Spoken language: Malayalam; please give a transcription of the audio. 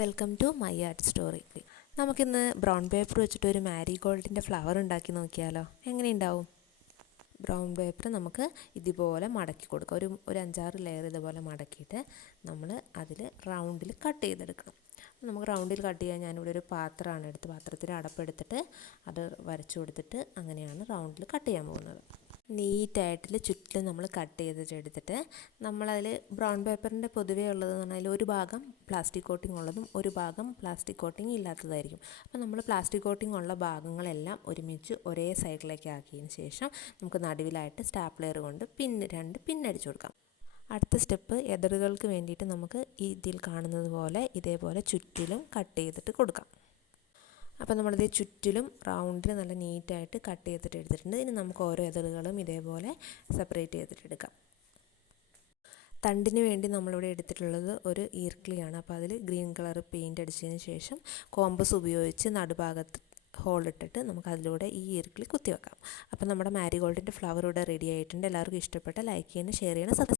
Welcome to my art story. നമുക്കിന്ന് ബ്രൗൺ പേപ്പർ വെച്ചിട്ട് ഒരു മാരിഗോൾഡിന്റെ ഫ്ലവർ ഉണ്ടാക്കി നോക്കിയാലോ? എങ്ങനെയുണ്ടാവും? ബ്രൗൺ പേപ്പർ നമുക്ക് ഇതുപോലെ മടക്കി കൊടുക്കാം. ഒരു ഒരു അഞ്ചാറ് ലെയർ ഇതുപോലെ മടക്കിയിട്ട് നമ്മൾ അതിൽ റൗണ്ടിൽ കട്ട് ചെയ്തെടുക്കണം. നമുക്ക് റൗണ്ടിൽ കട്ട് ചെയ്യാൻ ഞാനിവിടെ ഒരു പാത്രമാണ് എടുത്ത് പാത്രത്തിൽ അടപ്പെടുത്തിട്ട് അത് വരച്ചു കൊടുത്തിട്ട് അങ്ങനെയാണ് റൗണ്ടിൽ കട്ട് ചെയ്യാൻ പോകുന്നത്. നീറ്റായിട്ട് ചുറ്റിലും നമ്മൾ കട്ട് ചെയ്തിട്ട് എടുത്തിട്ട് നമ്മളതിൽ ബ്രൗൺ പേപ്പറിന്റെ പൊതുവേ ഉള്ളതെന്ന് പറഞ്ഞാൽ ഒരു ഭാഗം പ്ലാസ്റ്റിക് കോട്ടിംഗ് ഉള്ളതും ഒരു ഭാഗം പ്ലാസ്റ്റിക് കോട്ടിംഗ് ഇല്ലാത്തതായിരിക്കും. അപ്പോൾ നമ്മൾ പ്ലാസ്റ്റിക് കോട്ടിംഗ് ഉള്ള ഭാഗങ്ങളെല്ലാം ഒരുമിച്ച് ഒരേ സൈഡിലേക്ക് ആക്കിയതിന് ശേഷം നമുക്ക് നടുവിലായിട്ട് സ്റ്റാപ്ലെയർ കൊണ്ട് പിൻ രണ്ട് പിന്നടിച്ചു കൊടുക്കാം. അടുത്ത സ്റ്റെപ്പ് എതിറുകൾക്ക് വേണ്ടിയിട്ട് നമുക്ക് ഇതിൽ കാണുന്നത് പോലെ ഇതേപോലെ ചുറ്റിലും കട്ട് ചെയ്തിട്ട് കൊടുക്കാം. അപ്പോൾ നമ്മളിത് ചുറ്റിലും റൗണ്ടിൽ നല്ല നീറ്റായിട്ട് കട്ട് ചെയ്തിട്ട് എടുത്തിട്ടുണ്ട്. ഇനി നമുക്ക് ഓരോ എതിളുകളും ഇതേപോലെ സെപ്പറേറ്റ് ചെയ്തിട്ട് എടുക്കാം. തണ്ടിന് വേണ്ടി നമ്മളിവിടെ എടുത്തിട്ടുള്ളത് ഒരു ഈർക്കിളിയാണ്. അപ്പോൾ അതിൽ ഗ്രീൻ കളർ പെയിന്റ് അടിച്ചതിന് ശേഷം കോമ്പസ് ഉപയോഗിച്ച് നടുഭാഗത്ത് ഹോൾ ഇട്ടിട്ട് നമുക്ക് അതിലൂടെ ഈ ഈർക്കിളി കുത്തി വെക്കാം അപ്പോൾ നമ്മുടെ മാരിഗോൾഡിന്റെ ഫ്ലവർ ഇവിടെ റെഡി ആയിട്ടുണ്ട്. എല്ലാവർക്കും ഇഷ്ടപ്പെട്ട ലൈക്ക് ചെയ്യണം ഷെയർ ചെയ്യണം